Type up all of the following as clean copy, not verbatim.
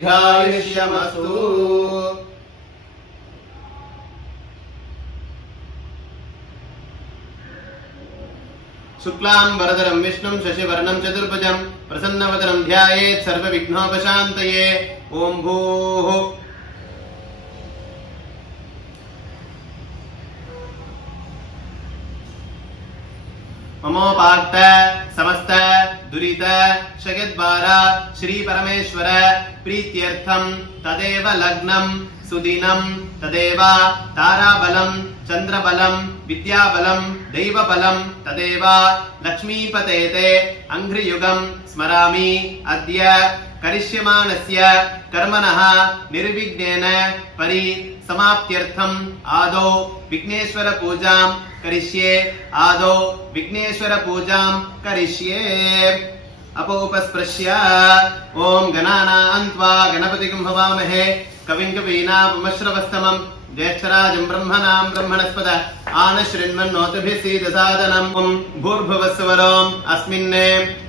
दीर्घायुष्यमस्तु। शुक्लांबरधरं विष्णुं शशिवर्णं चतुर्भुजं प्रसन्नवदनं ध्यायेत् सर्वविघ्नोपशान्तये। ओं भूः ममोपाक्त समस्त दुरित शगद्वारा श्री परमेश्वर प्रीत्यर्थं तदेव लग्नं सुदिनं तदेव ताराबलं चंद्रबलं विद्याबलं दैवबलं तदेव लक्ष्मीपतेते अंघ्रियुगं स्मरामि। अद्य करिष्यमाणस्य कर्मणः निर्विघ्नेन परिसमाप्त्यर्थम् आदौ विघ्नेश्वर पूजां करिष्ये। आदौ विघ्नेश्वर पूजां करिष्ये। अपोपस्पृश्य ओं गणानां त्वा गणपतिं हवामहे कविं कवीनामुपमश्रवस्तमं ज्येष्ठराजं ब्रह्मणां ब्रह्मणस्पद आनशृण्वन्नोतिभिः सीदसादनम्। ओं भूर्भुवस्वरोम् अस्मिन्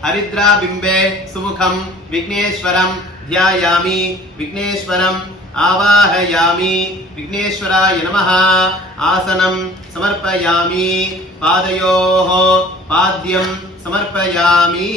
हरिद्राबिम्बे सुमुखं विघ्नेश्वरं ध्यायामि। विघ्नेश्वरं आवाहयामि। विघ्नेश्वराय नमः। आसनं समर्पयामि। पादयोः पाद्यं समर्पयामि।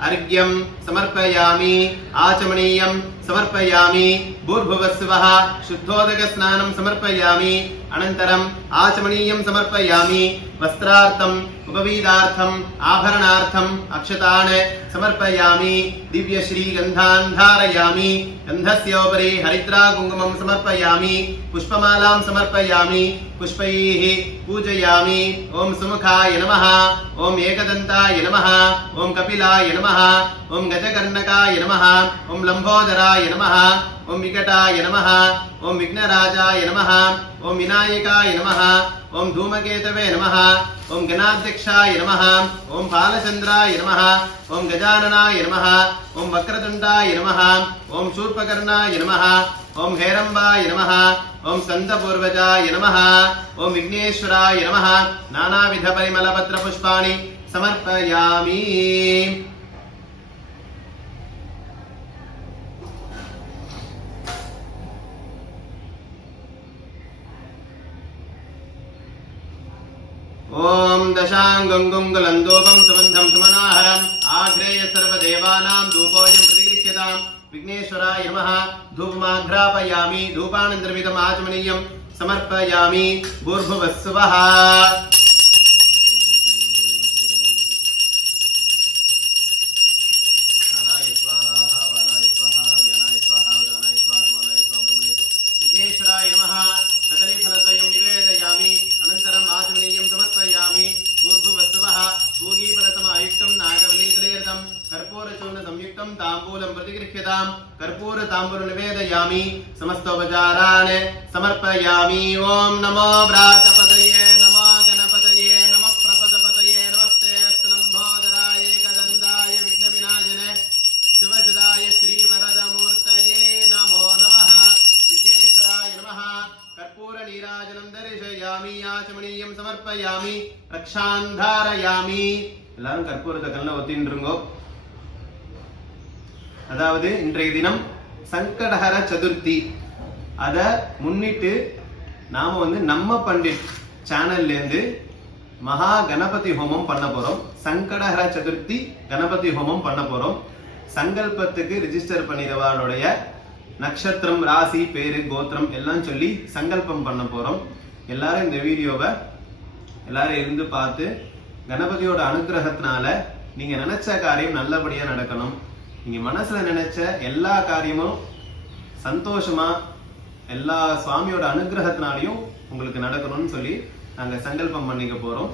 अर्घ्यं समर्पयामि। आचमनीयं समर्पयामि। भूर्भुवस्सुवः शुद्धोदकस्नानं समर्पयामि। अनन्तरम् आचमनीयं समर्पयामि। वस्त्रार्थम् उपवीदार्थम् आभरणार्थम् अक्षतान् समर्पयामि। दिव्यश्रीगन्धान् धारयामि। गन्धस्योपरि हरिद्रा कुङ्कुमं समर्पयामि। पुष्पमालां समर्पयामि। पुष्पैः पूजयामि। ओं सुमुखाय नमः। ओं एकदन्ताय नमः। ओं कपिलाय नमः। ओं गजकर्णकाय नमः। ओं लंबोदराय नमः। ओं विकटाय नमः। ओं विघ्नराजाय नमः। ओं विनायकाय नमः। ओं धूमकेतवे नमः। ओं गणाध्यक्षाय नमः। ओं बालचन्द्राय नमः। ओं गजाननाय नमः। ओं वक्रतुण्डाय नमः। ओं शूर्पकर्णाय नमः। ओं हेरम्बाय नमः। ओं स्कन्दपूर्वजाय नमः। ओं विघ्नेश्वराय नमः। नानाविधपरिमलपत्रपुष्पाणि समर्पयामि। ओं दशांगुंगुलंदोपम सुबंधम सुमनाहरम आघ्रेय सर्वदेवानां धूपोयं प्रतिगृह्यताम्। विघ्नेश्वराय नमः। धूपमाघ्रापयामि। धूपानन्तरमिदम् आचमनीयं समर्पयामि। भूर्भुवस्सुवः कर्पूर तांबूल निवेदयामि। समस्तोपचारान् समर्पयामि। ओं नमो व्रातपतये नमो गणपतये नमः प्रपदपतये नमस्ते लंबोदराय एकदन्ताय विघ्नविनाशने शिवसदाय श्रीवरदमूर्तये नमो नमः। विघ्नेश्वराय नमः। कर्पूर नीराजनं दर्शयामि। आचमनीयं समर्पयामि। रक्षां धारयामि। எல்லாரும் கற்பூரத்தை கல்ல ஒத்தின்றுங்கோ. அதாவது இன்றைய தினம் சங்கடஹர சதுர்த்தி. அத முன்னிட்டு நாம நம்ம பண்டிட் சேனல்ல இருந்து மகா கணபதி ஹோமம் பண்ண போறோம். சங்கடஹர சதுர்த்தி கணபதி ஹோமம் பண்ண போறோம். சங்கல்பத்துக்கு ரிஜிஸ்டர் பண்ணிரவாளுடைய நட்சத்திரம் ராசி பேரு கோத்திரம் எல்லாம் சொல்லி சங்கல்பம் பண்ண போறோம். எல்லாரும் இந்த வீடியோவை எல்லாரும் இருந்து பார்த்து கணபதியோட அனுகிரகத்தினால நீங்க நினைச்ச காரியம் நல்லபடியா நடக்கணும். நீங்க மனசுல நினைச்ச எல்லா காரியமும் சந்தோஷமா எல்லா சுவாமியோட அனுகிரகத்தினாலையும் உங்களுக்கு நடக்கணும்னு சொல்லி நாங்க சங்கல்பம் பண்ணிக்க போறோம்.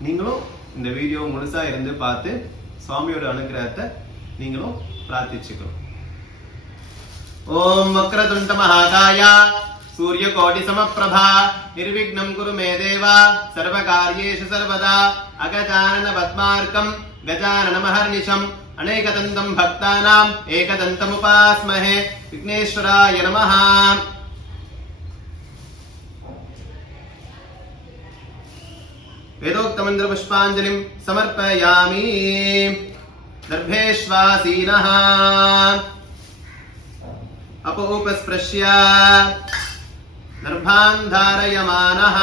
நீங்களும் இந்த வீடியோ முழுசா இருந்து பார்த்து சுவாமியோட அனுகிரகத்தை நீங்களும் பிரார்த்திச்சுக்கணும். ஓம் வக்ரதுண்ட மகாகாய सूर्यकोटि समप्रभा निर्विघ्नं कुरु मे देव सर्वकार्येषु सर्वदा अगजानन पद्मार्कं गजाननमहर्निशम् अनेकदन्तं भक्तानाम् एकदन्तमुपास्महे। विघ्नेश्वराय नमः। वेदोक्तमन्त्र पुष्पाञ्जलिं समर्पयामि। दर्भेश्वासीनः अपोपस्पृश्य दर्भान् धारयमानः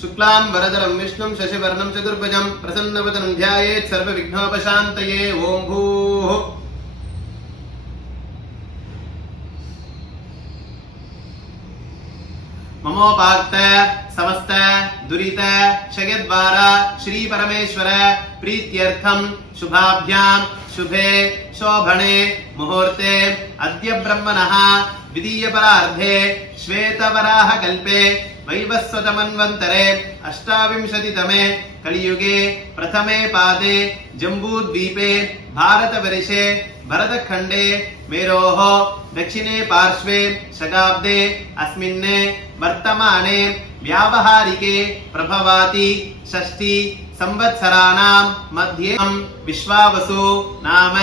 शुक्लां वरदरं विष्णुं शशिवर्णं चतुर्भुजं प्रसन्नवदनं ध्यायेत् सर्वविघ्नोपशान्तये। ओं भूः ममोपाक्त समस्त दुरित क्षयद्वार श्री परमेश्वर प्रीत्यर्थं शुभाभ्यां शुभे शोभणे मुहूर्ते अद्य ब्रह्मणः द्वितीयपरार्धे श्वेतवराह कल्पे वैवस्वतमन्वन्तरे अष्टाविंशतितमे कलियुगे प्रथमे पादे जम्बूद्वीपे भारतवर्षे भरतखण्डे मेरोः दक्षिणे पार्श्वे शताब्दे अस्मिन् वर्तमाने व्यावहारिके प्रभवाति षष्ठी संवत्सराणां मध्ये विश्वावसु नाम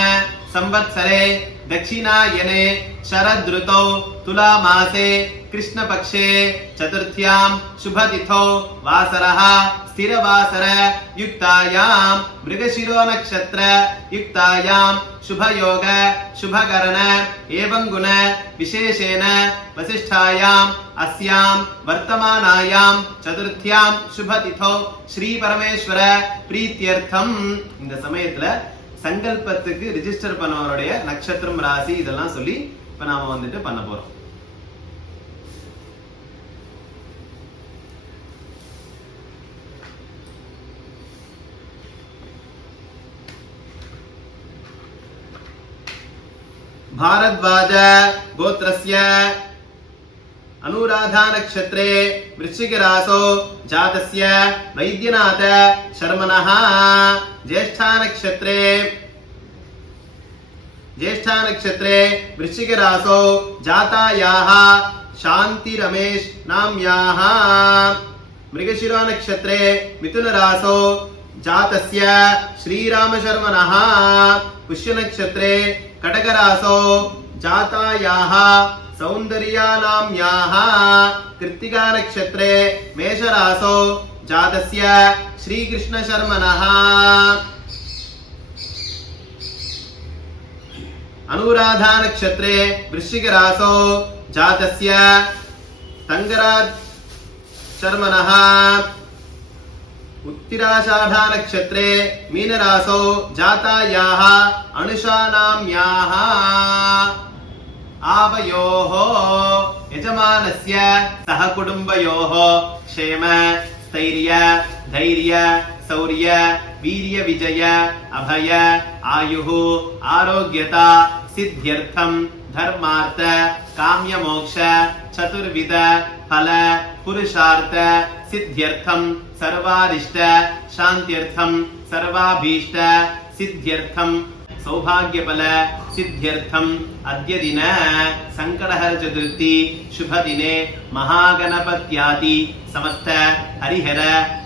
संवत्सरे दक्षिणायने शरदृतौ तुलामासे कृष्णपक्षे चतुर्थ्यां शुभतिथौ वासरः स्थिरवासर युक्तायां मृगशिरो नक्षत्र युक्तायां शुभयोग शुभकरण एवं गुण विशेषेण वसिष्ठायाम् अस्यां वर्तमानायां चतुर्थ्यां शुभतिथौ श्री परमेश्वर प्रीत्यर्थम இந்த சமயத்துல சங்கல்பத்துக்கு ரெஜிஸ்டர் பண்ணவருடைய நட்சத்திரம் ராசி இதெல்லாம் சொல்லி இப்ப நாம வந்துட்டு பண்ண போறோம். भारद्वाज गोत्रस्य अनुराधा नक्षत्रे वृश्चिक रासौ जातस्य वैद्यनाथ शर्मणः ज्येष्ठा नक्षत्रे वृश्चिक रासौ जातायाः शांति रमेश नाम्याः मृगशिरो नक्षत्रे मिथुन रासौ जातस्य श्रीराम शर्मणः पुष्य नक्षत्रे कटक रासौ जातायाः सौंदर्यानाम्याः कृत्तिका नक्षत्रे मेष रासौ जातस्य श्रीकृष्ण शर्मणः अनुराधा नक्षत्रे वृश्चिक रासौ जातस्य तंगराज शर्मणः उत्तिराषाढा नक्षत्रे मीन रासौ जातायाः अनुषा नाम्याः आवयोः यजमानस्य सह कुटुम्बयोः क्षेम स्थैर्य धैर्य शौर्य वीर्य विजय अभय आयुः आरोग्यता सिद्ध्यर्थं धर्मार्थ काम्य मोक्ष चतुर्विध फल पुरुषार्थ सिद्ध्यर्थं सर्वारिष्ट शान्त्यर्थं सर्वाभीष्ट सिद्ध्यर्थं सौभाग्यफल सिद्ध्यर्थम अद्य दिन संकटहर चतुर्थी शुभ दिने महागणपत्यादि समस्त हरिहर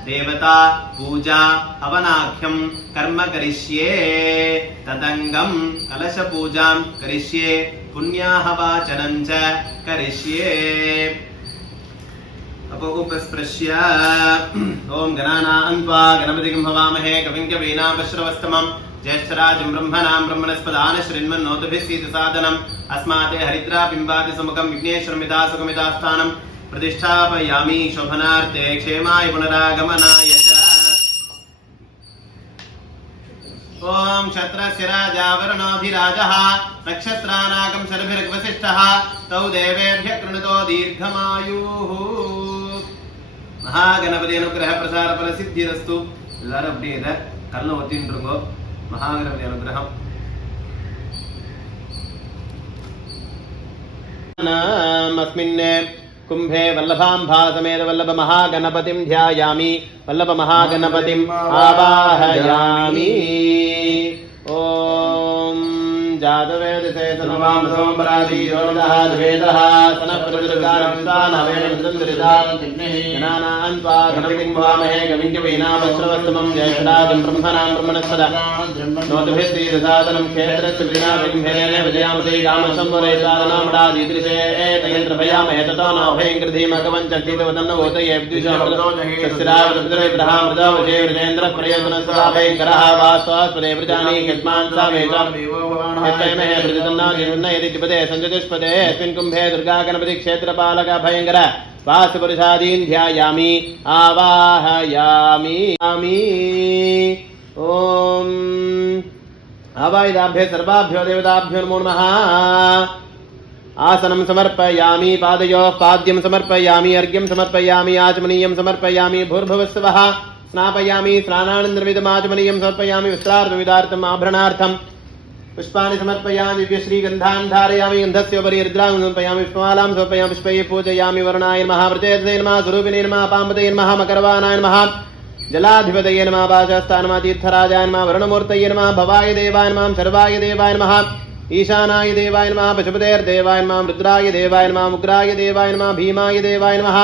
देवता पूजा हवनाख्यम कर्म करिष्ये तदंगम कलश पूजां करिष्ये पुण्याहवाचनं च करिष्ये। अपोपस्पृश्य ओम गणानां त्वा गणपतिं हवामहे कविं कवीनामुपश्रवस्तमम् ज्येष्ठराजं ब्रह्मणां ब्रह्मणस्पदान श्रीन्मन्नोतभिस्सीदसादनम् अस्माते हरिद्रा बिम्बाति सुमुखं विघ्नेश्वरमिता सुखमितास्थानं प्रतिष्ठापयामि शोभनार्थे क्षेमाय पुनरागमनाय च। ओम क्षत्रस्य राजा वरुणोऽधिराजः नक्षत्रानाकं शरभिर्वसिष्ठः तौ देवेभ्यः कृणुतो दीर्घमायुः। महागणपति अनुग्रह प्रसार फल सिद्धिरस्तु। எல்லாரும் அப்படியே இத கல்ல ஒத்திட்டு இருக்கோ महागणपति अनुग्रहम्। अस्मिन् कुंभे वल्लभाम्भा समेत वल्लभ महागणपतिं ध्यायामि वल्लभ महागणपतिम् आवाहयामि। ओम जातवेदसे तनुवां सोमरादि योनिदः द्वेदः सनप्रतिर्गारविश्वानवेन मृदन्दरिदां गणानां त्वा गणपतिं वामहे कविञ्जवीनामश्रवस्तमं ज्येष्ठादिं ब्रह्मणां ब्रह्मणस्पदा नोतभिस्त्रीदसादनं क्षेत्रस्य विनाभिंहेन विजयामसे कामसंवरेदानामडादिदृशे एतयन्त्रभयामहे ततो नभयङ्कृधीमगवञ्चक्षितवदन्नवोतयेब्द्विषामृतरावृतमृदावशे वृजेन्द्रप्रयोजनस्वाभयङ्करः वास्वास्पदे वृजानि यस्मान् सामेतां यत्तयमहे वृजतन्नादिनुन्नयति द्विपदे सञ्जतिष्पदे अस्मिन् कुम्भे दुर्गा गणपति क्षेत्रपालक भयङ्कर वासपुरुषादीन् ध्यायामि आवाहयामि ॐ आवाहिताभ्य सर्वाभ्यो देवताभ्यो नमो नमः आसनं समर्पयामि पादयोः पाद्यं समर्पयामि अर्घ्यं समर्पयामि आचमनीयं समर्पयामि भूर्भुवस्सवः स्नापयामि स्नानानन्दरमिदमाचमनीयं समर्पयामि वस्त्रार्थविदार्थम् आभरणार्थं पुष्पाणि समर्पयामि दिव्यश्रीगन्धान् धारयामि गन्धस्योपरि रुद्रां समर्पयामि पुष्पमालां समर्पयामि पुष्पैः पूजयामि वरुणाय नमः वृजेतसे नमः स्वरूपिणे नमः पाम्बते नमः मकरवाणाय नमः जलाधिपतये नमः वाचस्ताय नमः तीर्थराजाय नमः वरुणमूर्तये नमः भवाय देवाय नमः सर्वाय देवाय नमः ईशानाय देवाय नमः पशुपतेर्देवाय नमः रुद्राय देवाय नमः उग्राय देवाय नमः भीमाय देवाय नमः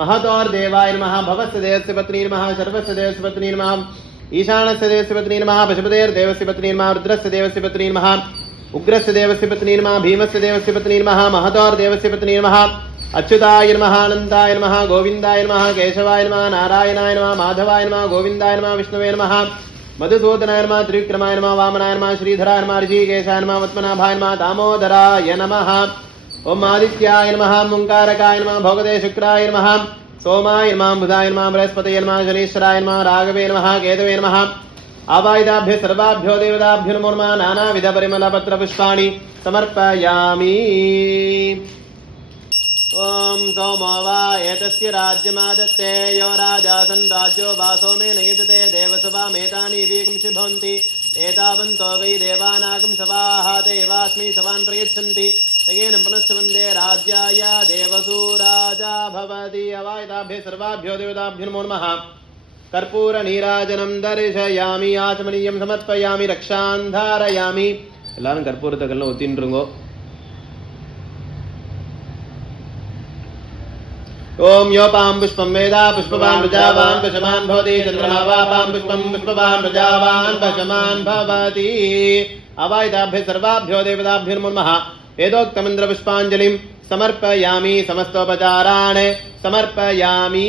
महतोर्देवाय नमः भवस्य देवस्य पत्नी नमः सर्वस्य देवस्य पत्नी नमः ईशानस्य देवस्य पत्नी नमः पशुपतेर्देवस्य पत्नी नमः रुद्रस्य देवस्य पत्नी नमः उग्रस्य देवस्य पत्नी नमः भीमस्य देवस्य पत्नी नमः महतोर्देवस्य पत्नी नमः अच्युताय नमः अनन्ताय नमः गोविन्दाय नमः केशवाय नमः नारायणाय नमः माधवाय नमः गोविन्दाय नमः विष्णवे नमः मधुसूदनाय नमः त्रिविक्रमाय नमः वामनाय नमः श्रीधराय नमः ऋषिकेशाय नमः पद्मनाभाय नमः दामोदराय नमः ओम आदित्याय नमः ओंकारकाय नमः भगवते शुक्राय नमः सोमाय नमः बुधाय नमः बृहस्पतये नमः शनीश्वराय नमः राघवे नमः केतवे नमः आवाहिताभ्य सर्वाभ्यो देवताभ्यो नमो नमः नानाविधपरिमलपत्रपुष्पाणि समर्पयामि ओम सोमो वा एतस्य राज्यमादत्ते यो राजासन् राज्यो वासो मे नयजते देवसभामेतानि वीकंसि भवन्ति एतावन्तो वै देवानागं सवाः देवास्मै सवान् प्रयच्छन्ति तयेन पुनश्च वन्दे राज्याय देवसु राजा भवति अवाहिताभ्य सर्वाभ्यो देवताभ्यो नमो नमः कर्पूरनीराजनं दर्शयामि आचमनीयं समर्पयामि रक्षान् धारयामि எல்லாரும் கற்பூரத்தை கல்ல ஒத்தின்றுங்கோ ओम योपां पुष्पं वेदा पुष्पवान् प्रजावान् पशमान् भवति चन्द्रमा वापां पुष्पं पुष्पवान् प्रजावान् पशमान् भवति अवाहिताभ्य सर्वाभ्यो देवताभ्यो नमो नमः वेदोक्तमन्त्रपुष्पाञ्जलिं समर्पयामि समस्तोपचारान् समर्पयामि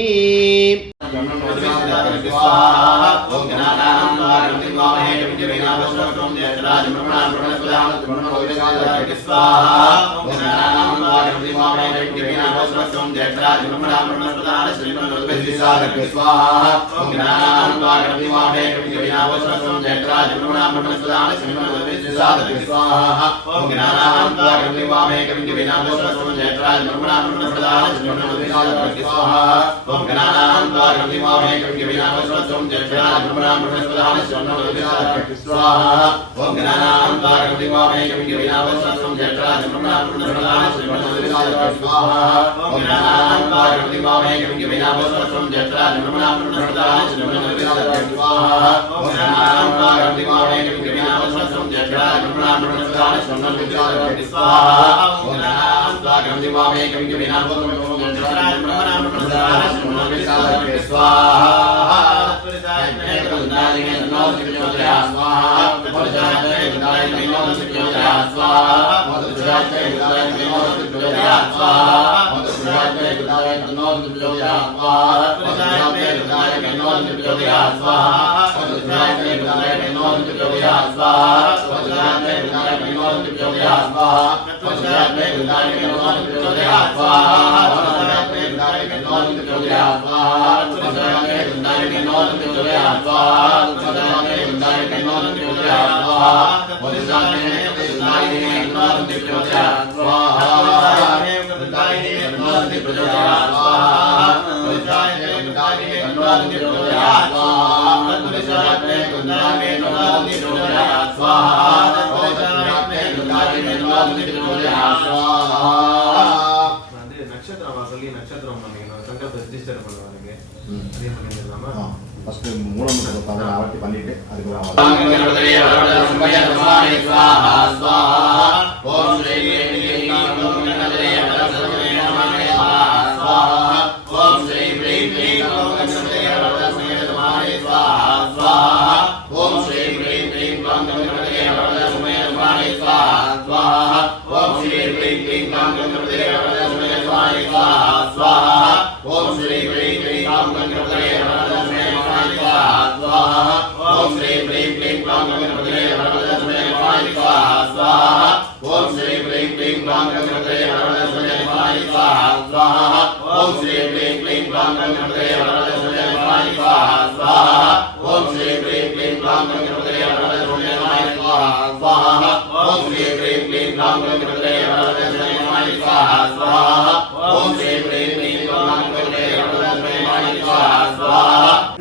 ஃபர்ஸ்ட் மூலம் கொடுப்பாங்க ஆவர்த்தி பண்ணிட்டு அதுக்கு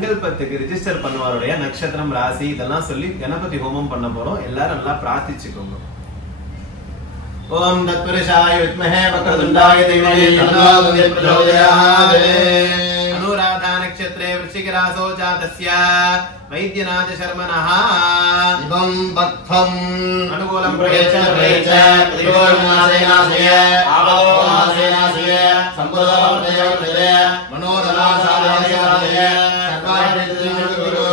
சங்கல்பத்துக்கு ரிஜிஸ்டர் பண்ணுவாருடைய நட்சத்திரம் ராசி இதெல்லாம் சொல்லி கணபதி ஹோமம் பண்ண போறோம். எல்லாரும் நல்லா பிரார்த்திச்சுக்கோங்க. ஓம் தத்புருஷாய வித்மஹே வக்ரதுண்டாய தீமஹி தன்னோ தந்தி பிரச்சோதயாத். அனுராதா நக்ஷத்ரே விருச்சிக ராசோ ஜாதஸ்ய வைத்யநாத சர்மணः இவம் பக்தம் அனுகூலம் பிரயச்ச பிரதிகூலநாசேனாசய ஆவதோநாசேனாசய சம்பதவர்தயவர்தய மனோரநாசாதேனாசய சர்வாரித்ரிகுரு.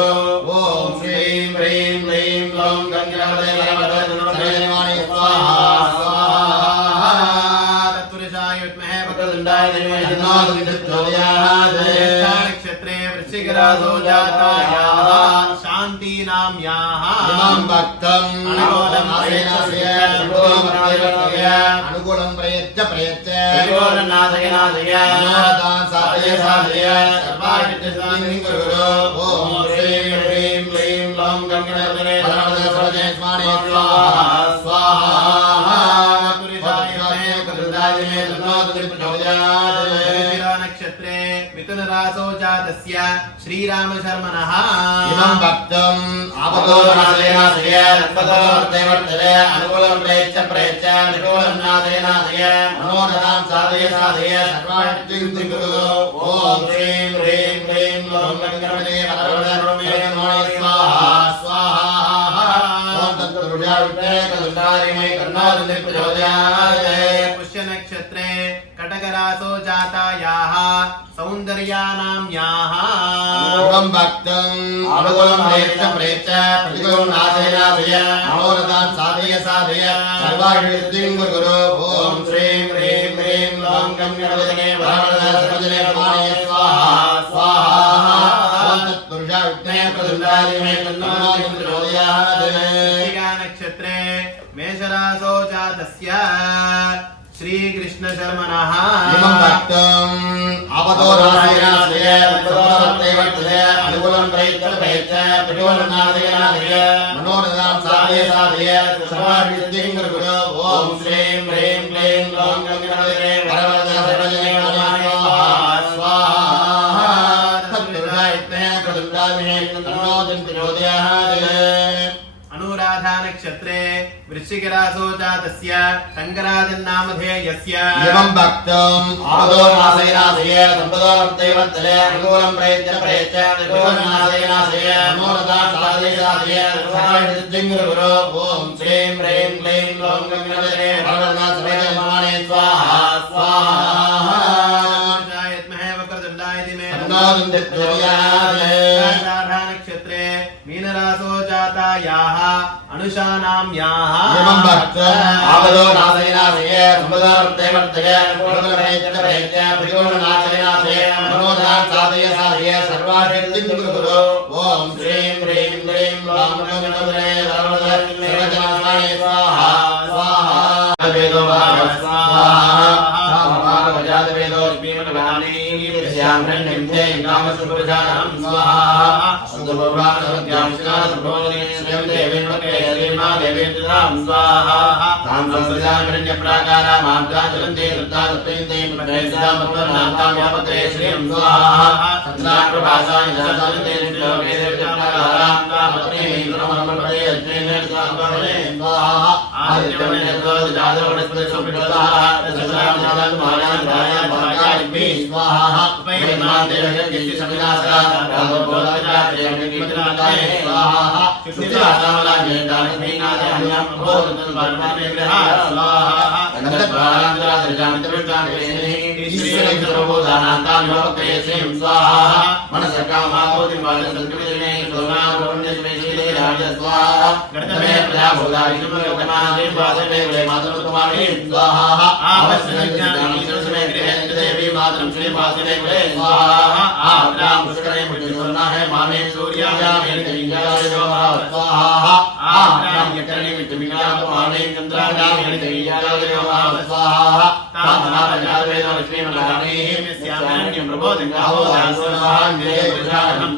ஓம் ஸ்ரீம் ஹ்ரீம் க்ளீம் க்ளௌம் கங்கணபதே நமः. சர்வேமானி ஸ்வாஹா ஸ்வாஹா. தத்புருஷாய வித்மஹே வக்ரதுண்டாய தீமஹி தன்னோ தந்தி பிரச்சோதயாத். நக்ஷத்ரே விருச்சிக ராசோ ஜாதாயாः சாந்தி நாம்யாः இமம் பக்தம் அனுகூலம் நாசேனாசய அனுகூலம் பிரயச்ச பிரயச்ச பிரதிகூலநாசேனாசய மனோரதான் சாதய சாதய சர்வாரித்ரிகுரு. ஓம் ஸ்ரீம் ஹ்ரீம் க்ளீம் க்ளௌம் கங்கணபதே நமः. சர்வேமானி ஸ்வாஹா ஸ்வாஹா. நக்ஷத்ரே மிதுன ராசோ ஜாதஸ்ய ஸ்ரீராம சர்மணः இமம் பக்தம் ஆபதோநாசேனாசய சம்பதவர்தயவர்தய அனுகூலம் பிரயச்ச பிரயச்ச பிரதிகூலநாசேனாசய மனோரதாம் சாதய சாதய சர்வாரித்ரிகுரு. ஓம் ஸ்ரீம் ஹ்ரீம் க்ளீம் க்ளௌம் கங்கணபதே நமः. ஸ்வாஹா ஸ்வாஹா. ஓம் தத்புருஷாய கதுண்டாரிமே கர்ணாதந்தி பிரச்சோதயாத். புஷ்ய நக்ஷத்ரே கடக ராசோ ஜாதாயாः சௌந்தர்யானாம்யாः இமம் பக்தம் அனுகூலம் பிரயச்ச பிரயச்ச பிரதிகூலநாசேனாசய மனோரதாம் சாதய சாதய சர்வாரித்ரிகுரு. ஓம் ஸ்ரீம் ஹ்ரீம் க்ளீம் க்ளௌம் கங்கணபதே நமः. ஸ்வாஹா ஸ்வாஹா. ஓம் தத்புருஷாய கதுண்டாரிமே கர்ணாதந்தி பிரச்சோதயாத். நக்ஷத்ரே மேஷராசோ ஜாதஸ்ய ஸ்ரீகிருஷ்ண சர்மணः இமம் பக்தம் ஆபதோநாசேனாசய சம்பதவர்தயவர்தய அனுகூலம் பிரயச்ச பிரயச்ச பிரதிகூலநாசேனாசய மனோரதாம் சாதய சாதய சர்வாரித்ரிகுரு. ஓம் ஸ்ரீம் ஹ்ரீம் க்ளீம் க்ளௌம் கங்கணபதே நமः. ஸ்வாஹா. தத்புருஷாய கதுண்டாரிமே கர்ணாதந்தி பிரச்சோதயாத். अनुराधा नक्षत्रे वृश्चिक रासो जातस्य संगराजन्नामधेयस्य इमं भक्तम् आदोनासयनासय संपदवर्तयवर्तय अनुकूलं प्रयच्च प्रयच्च अनुकूलनासयनासय मनोरथां साधयसाधय सर्वसिद्धिङ्गुरुगुरो ॐ श्रीं ह्रीं क्लीं ग्लौं गङ्गणपतये भगवन्नाथ समेतमाने स्वाहा स्वाहा यत्महे वक्रतुण्डाय धीमहि तन्नो प्रचोदयात्। नक्षत्रे मीनरासो जातायाः अनुषानाम्याः इमं भक्तम् आदोनासयनासय संपदवर्तयवर्तय अनुकूलं प्रयच्च प्रयच्च अनुकूलनासयनासय मनोरथां साधयसाधय सर्वसिद्धिङ्गुरुगुरो ॐ श्रीं ह्रीं क्लीं ग्लौं गङ्गणपतये सर्वजनाय स्वाहा स्वाहा वेदो स्वाहा स्वाहा वेदो लक्ष्मीमणि यस्यां हिरण्यं कामसुप्रजानां स्वाहा सुदुर्वाक्यं स्नानप्रबोधने स्वयं देवेन्वके देवीमा देवेन्द्रां स्वाहा तां संसृजां हिरण्यप्राकारां मार्गाचलन्ते दत्तादत्तयन्ते प्रभेदां भगवन्नाथां यापते श्रियं स्वाहा सत्नाप्रभासाय जातन्ते लोके देवतारां कामपत्रे इन्द्रमनमपते अज्ञेन स्वाहा स्वाहा आदित्यवने जातवनस्पति सुप्रदाः सदां जातं मायां धायां भागाय महालक्ष्मी स्वाहा उपयमान देवयज्ञ समिदासा रामोदराजयज्ञ स्वाहा शुद्धिदातामलाजयदानमेनाजयं भोदनं वर्णमेग्रहा स्वाहा नन्दद्वारान्तराजयमित्रविष्टानिवेशने ईश्वरं सर्वभूतानां योगयसें स्वाहा मनसकामाकोतिवादसंकृतिने सोनारोण्यस्मेश्वरे राज स्वाहा गणतमे प्रजाभूतादिशुभगतमाने वासवे मातृतमाने स्वाहा आवश्यकज्ञानीश्वरस्मे देवी मातरं श्री वासवे स्वाहा आभ्राम पुष्करे मुझे है माने सूर्याया मेरे स्वाहा आभ्राम यकरणे विटमिना माने चंद्राया मेरे स्वाहा तामना प्रजावेद लक्ष्मी मलाने स्यामन्यं प्रबोधंगाहो स्वाहा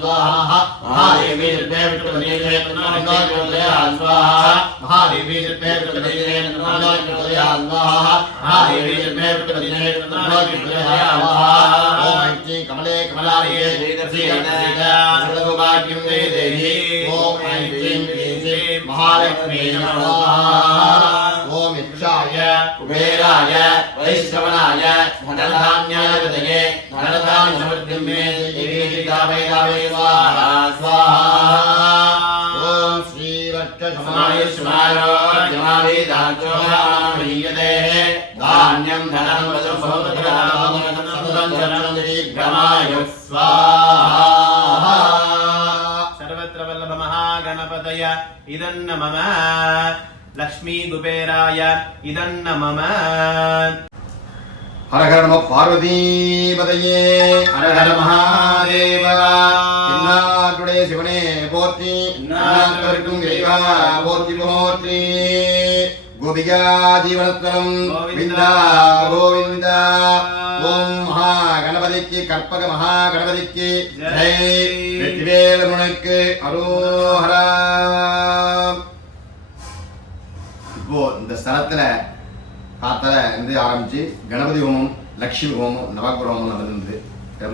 स्वाहा महादेवी देवत्वदेवे तन्नादया स्वाहा महादेवी देवत्वदेवे तन्नादया स्वाहा महादेवी देवत्वदेवे तन्नादया स्वाहा ओम ऐं कमले कमलालये श्रीदर्शिका सर्वभाग्यं देहि ओम ऐं क्लीं महालक्ष्मी नमः ओम इच्छाय कुबेराय वैश्रवणाय धनधान्याय पतये धनधान्य समृद्धिं मे देवी दावे दावे स्वाहा स्वाहा ओम श्री वक्षसमायुष्मानो जमावेदाचो ह्रीयते धान्यं धनं वसं भवतरामं दीर्घमायु स्वाहा सर्वत्र वल्लभ महागणपतय इदन्न मम लक्ष्मी कुबेराय इदन्न मम हर हर नमः पार्वतीपतये हर हर महादेव इन्नाटुडे शिवने पोत्री इन्नाटुर्कुं देवा पोत्री पोत्री गोपिका जीवनत्वरं गोविंदा गोविंदा ओम महागणपतिக்கு கற்பக மகாகணபதிக்கு ஜெய் வெற்றிவேல் முனைக்கு அரோஹரா. இப்போ இந்த ஸ்தலத்துல காத்தல இருந்து ஆரம்பிச்சு கணபதி ஹோமம் லட்சுமி ஹோமம் நவகிரக ஹோமம் நடந்தது.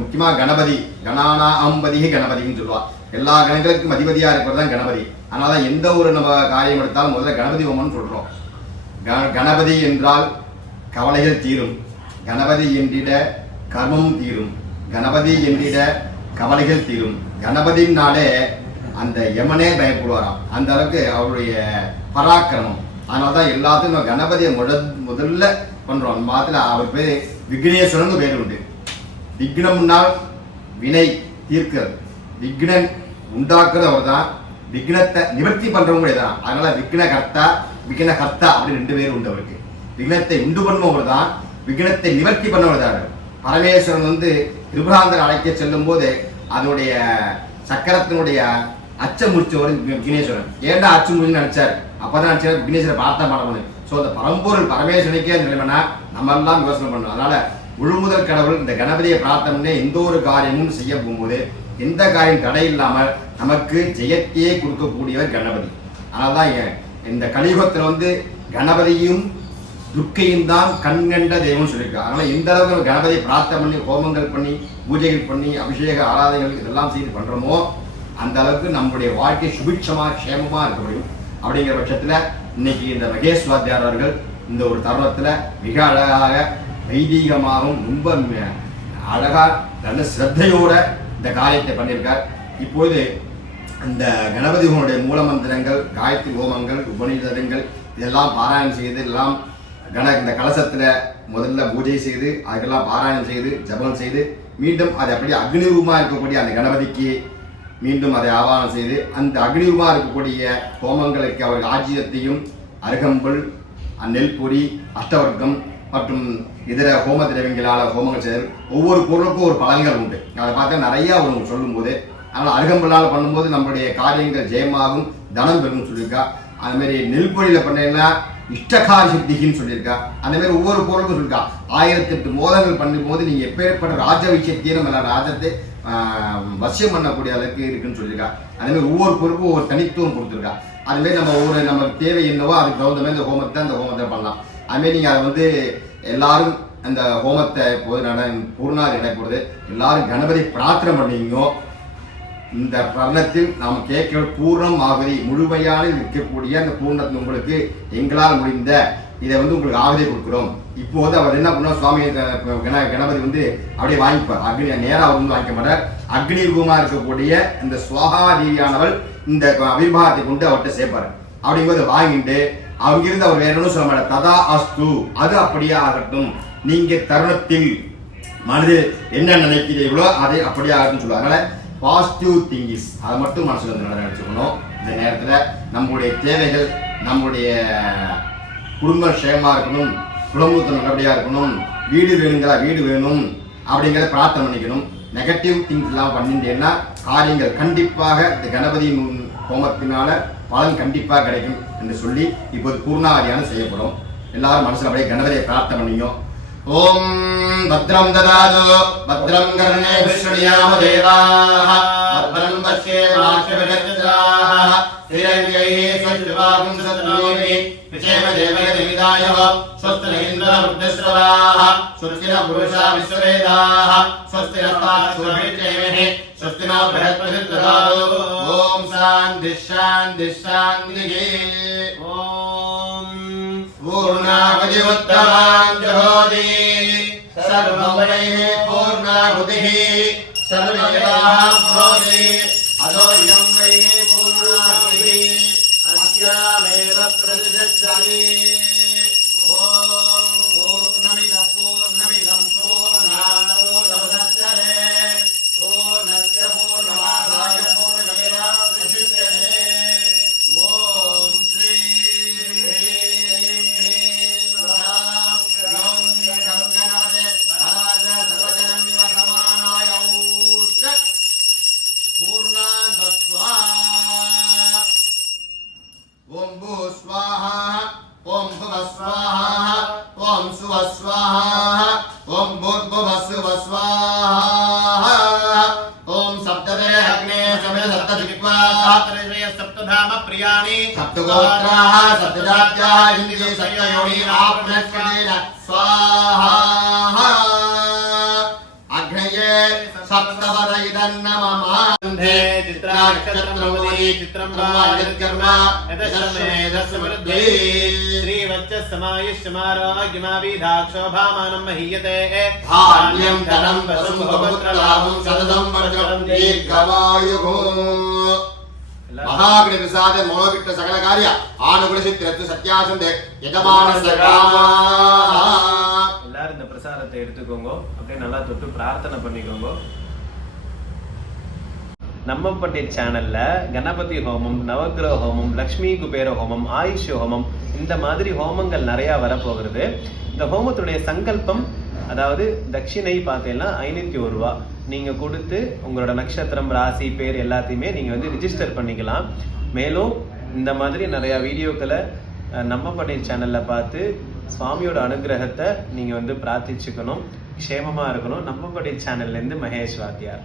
முக்கியமா கணபதி கணானா அம்பதிகை கணபதின்னு சொல்லுவா. எல்லா கணங்களுக்கும் அதிபதியா இருக்கிறது தான் கணபதி. அதனால எந்த ஒரு நம்ம காரியம் எடுத்தாலும் முதல்ல கணபதி ஹோமம்னு சொல்றோம். கணபதி என்றால் கவலைகள் தீரும், கணபதி என்றிட கர்மம் தீரும், கணபதி என்றிட கவலைகள் தீரும். கணபதினாலே அந்த யமனே பயப்படுவாராம், அந்த அளவுக்கு அவருடைய பராக்கிரமம். அதனால்தான் எல்லாத்தையும் நம்ம கணபதியை முதல்ல பண்றோம். அந்த மாதிரி அவர் பேர் விக்னேஸ்வரன் பேர் உண்டு. விக்னம்னால் வினை தீர்க்கிறது, விக்னன் உண்டாக்குறது அவர் தான், விக்னத்தை நிவர்த்தி பண்றவங்க தான். அதனால விக்னகர்த்தா விக்னஹர்த்தா அப்படின்னு 2 பேர் உண்டு அவருக்கு. விக்னத்தை உண்டு பண்ணுபவர் தான், விக்னத்தை நிவர்த்தி பண்ணவர் தான். பரமேஸ்வரன் திரிபுராந்தர் அழைக்க செல்லும் போது அதனுடைய சக்கரத்தினுடைய அச்சம் முடிச்சவர் விக்னேஸ்வரன். ஏன்டா அச்சம் முடிஞ்சு நினைச்சார், அப்பதான் நினைச்சார் விக்னேஸ்வரன் பார்த்தா பண்ணணும். ஸோ அந்த பரம்பொருள் பரமேஸ்வரனுக்கே நிலைமைனா நம்ம எல்லாம் யோசனை பண்ணணும். அதனால முழுமுதல் கடவுள் இந்த கணபதியை பிரார்த்தனை எந்த ஒரு காரியமும் செய்ய போகும்போது எந்த காரியம் தடை இல்லாமல் நமக்கு ஜெயத்தையே கொடுக்கக்கூடியவர் கணபதி. அதனால்தான் இந்த கலியுகத்தில் கணபதியும் துர்க்கையும் தான் கண்கண்ட தெய்வம் சொல்லியிருக்காங்க. அதனால எந்த அளவுக்கு கணபதியை பிரார்த்தனை பண்ணி ஹோமங்கள் பண்ணி பூஜைகள் பண்ணி அபிஷேக ஆராதனைகள் இதெல்லாம் செய்து பண்றோமோ அந்த அளவுக்கு நம்முடைய வாழ்க்கை சுபிட்சமா க்ஷேமமா இருக்க முடியும். அப்படிங்கிற பட்சத்துல இன்னைக்கு இந்த மகேஷ் வாத்தியார் அவர்கள் இந்த ஒரு தருணத்துல மிக அழகாக வைதீகமாகவும் ரொம்ப அழகா நல்ல சிரத்தையோட இந்த காரியத்தை பண்ணியிருக்கார். இப்போது இந்த கணபதி ஹோமனுடைய மூலமந்திரங்கள், காயத்ரி ஹோமங்கள், உபநிடதங்கள் இதெல்லாம் பாராயணம் செய்து எல்லாம் இந்த கலசத்துல முதல்ல பூஜை செய்து அதுக்கெல்லாம் பாராயணம் செய்து ஜபம் செய்து மீண்டும் அதை அப்படியே அக்னிரூபமா இருக்கக்கூடிய அந்த கணபதிக்கு மீண்டும் அதை ஆவாகனம் செய்து அந்த அக்னிரூபமா இருக்கக்கூடிய ஹோமங்களுக்கு அவர்கள் ஆஜ்யத்தையும் அருகம்புல், நெல் பொரி, அஷ்டவர்க்கம் மற்றும் இதர ஹோம திரவியங்களால் ஹோமங்கள் செய்து ஒவ்வொரு பொருளுக்கும் ஒரு பலன்கள் உண்டு. அதை பார்த்தா நிறைய அவங்க சொல்லும் போது அதனால் அருகம்புல்லால் பண்ணும்போது நம்மளுடைய காரியங்கள் ஜெயமாகும், தனம் பெறும் சொல்லியிருக்கா. அது மாதிரி நெல் பொரியில பண்ணீங்கன்னா இஷ்டகாரி சித்திகின்னு சொல்லியிருக்கா. அந்த மாதிரி ஒவ்வொரு பொருளுக்கும் சொல்லியிருக்கா. 1008 மோதங்கள் பண்ணும்போது நீங்க எப்பேற்பட்ட ராஜ விஷயத்தையும் நம்ம ராஜத்தை வசியம் பண்ணக்கூடிய அளவுக்கு இருக்குன்னு சொல்லியிருக்கா. அதே மாதிரி ஒவ்வொரு பொருளுக்கும் ஒவ்வொரு தனித்துவம் கொடுத்துருக்கா. அதுமாரி நம்ம நமக்கு தேவை என்னவோ அதுக்கு தகுந்த மாதிரி அந்த ஹோமத்தை பண்ணலாம். அதுமாரி நீங்க அதை எல்லாரும் அந்த ஹோமத்தை பூர்ணாதி நடைபெறுது எல்லாரும் கணபதி பிரார்த்தனை பண்ணீங்கோ. இந்த தருணத்தில் நாம் கேட்க பூர்ணம் ஆகுதி முழுமையான இருக்கக்கூடிய அந்த பூர்ணத்தில் உங்களுக்கு எங்களால் முடிந்த இதை வந்து உங்களுக்கு ஆகதே கொடுக்குறோம். இப்போ வந்து அவர் என்ன பண்ணுவார், சுவாமி கணபதி வந்து அப்படியே வாங்கிப்பார். அக்னி நேராக அவர் வந்து வாங்கிக்க மாட்டார். அக்னி ரூபமா இருக்கக்கூடிய இந்த சுவாகா தேவியானவள் இந்த அபிர்வாகத்தை கொண்டு அவர்கிட்ட சேர்ப்பாரு. அப்படிங்கும்போது வாங்கிட்டு அங்கிருந்து அவர் வேற ஒன்றும் சொல்ல மாட்டார். ததா அஸ்து, அது அப்படியே ஆகட்டும், நீங்க தருணத்தில் மனதில் என்ன நினைக்கிறீர்களோ அதை அப்படியே ஆகட்டும் சொல்லுவாங்க. அதனால பாசிட்டிவ் திங்கிஸ் அதை மட்டும் மனசுல வந்து நினைச்சுக்கணும். இந்த நேரத்துல நம்மளுடைய தேவைகள், நம்மளுடைய குடும்ப க்ஷேமா இருக்கணும், குடும்பத்தில் நல்லபடியா இருக்கணும், வீடு வேணுங்களா வீடு வேணும் அப்படிங்கிறத பிரார்த்தனை பண்ணிக்கணும். நெகட்டிவ் திங்ஸ் எல்லாம் பண்ணிட்டேன்னா காரியங்கள் கண்டிப்பாக இந்த கணபதியின் ஹோமத்தினால பலன் கண்டிப்பாக கிடைக்கும் என்று சொல்லி இப்போது பூர்ணாதியானம் செய்யப்படும். எல்லாரும் மனசுல அப்படியே கணபதியை பிரார்த்தனை பண்ணிங்க. ஓம் பத்ரம் ததாது பத்ரம் கர்ணே விஷ்ணுயாம தேவாः பத்ரம் பஷ்யேமாக்ஷபிரஜ்ஜாः ஸ்ரீரங்கைः ஸ்வஸ்திவாகும் சத்னோமி விசேம தேவயதிவிதாயः ஸ்வஸ்தி இந்திர வృద్ధశ్రவாः ஸ்வஸ்தி புருஷா விஸ்வவேதாः ஸ்வஸ்தி நஸ்தாஸ்வபிச்சேமஹி ஸ்வஸ்தி நோ ப்ரஹஸ்பதிர்ததாது. ஓம் சாந்தி சாந்தி சாந்தி. ஓம் பூர்ணாவதி உத்தமாம் ஜுஹோதி சர்வம் வை பூர்ணாவதிः சர்வமேவாஹம் ப்ரோதி அதோ யம் வை பூர்ணாவதிः அஸ்யாமேவ பிரதிஷ்டதி. ஓம் பூர்ணமிதம் பூர்ணமிதம் பூர்ணாத் பூர்ணமுதச்யதே பூர்ணஸ்ய பூர்ணமாதாய பூர்ணமேவாவசிஷ்யதே. ஓம் ஸ்ரீ ஓம் பூ ஸ்வாஹா ஓம் புவ ஸ்வாஹா ஓம் சுவ ஸ்வாஹா ஓம் பூர்புவ சுவ ஸ்வாஹா ஓம் சப்ததே அக்னே சமே சப்ததிக்வா சாத்ரேய சப்ததாம பிரியாணி சப்தகோத்ராஹ சப்தஜாத்யாஹ இந்தியே சப்தயோனி ஆப்னஸ்கதேன ஸ்வாஹா அக்னயே சப்தவரைதன்னமமா चित्राक्षरमवली चित्रं वायर्कर्म यदशमेधस्मृद्धि श्रीवच्चसमायुष्यमारोग्यमाविधाक्षोभामानं महीयते धान्यं धनं वसुं भवत्रलाभं सततं वर्षं दीर्घवायुः. महागणपति प्रसाद मनोविक्ट सकल कार्य आनुकूल सिद्ध्यर्थ सत्यासंदे यजमानस्य कामाः. எல்லாரும் இந்த பிரசாதத்தை எடுத்துக்கோங்க, அப்படியே நல்லா தொட்டு பிரார்த்தனை பண்ணிக்கோங்க. நம்ம பண்டிட் சேனல்ல கணபதி ஹோமம், நவக்கிரக ஹோமம், லக்ஷ்மி குபேர ஹோமம், ஆயுஷ் ஹோமம், இந்த மாதிரி ஹோமங்கள் நிறைய வரப்போகிறது. இந்த ஹோமத்துடைய சங்கல்பம், அதாவது தட்சிணை பார்த்தீங்கன்னா 501 ரூபா நீங்க கொடுத்து உங்களோட நட்சத்திரம், ராசி, பேர் எல்லாத்தையுமே நீங்க வந்து ரிஜிஸ்டர் பண்ணிக்கலாம். மேலும் இந்த மாதிரி நிறைய வீடியோக்களை நம்ம பண்டிட் சேனல்ல பார்த்து சுவாமியோட அனுகிரகத்தை நீங்க வந்து பிரார்த்திச்சுக்கணும், க்ஷேமமா இருக்கணும். நம்ம பண்டிட் சேனல்ல இருந்து மகேஷ் வாத்தியார்.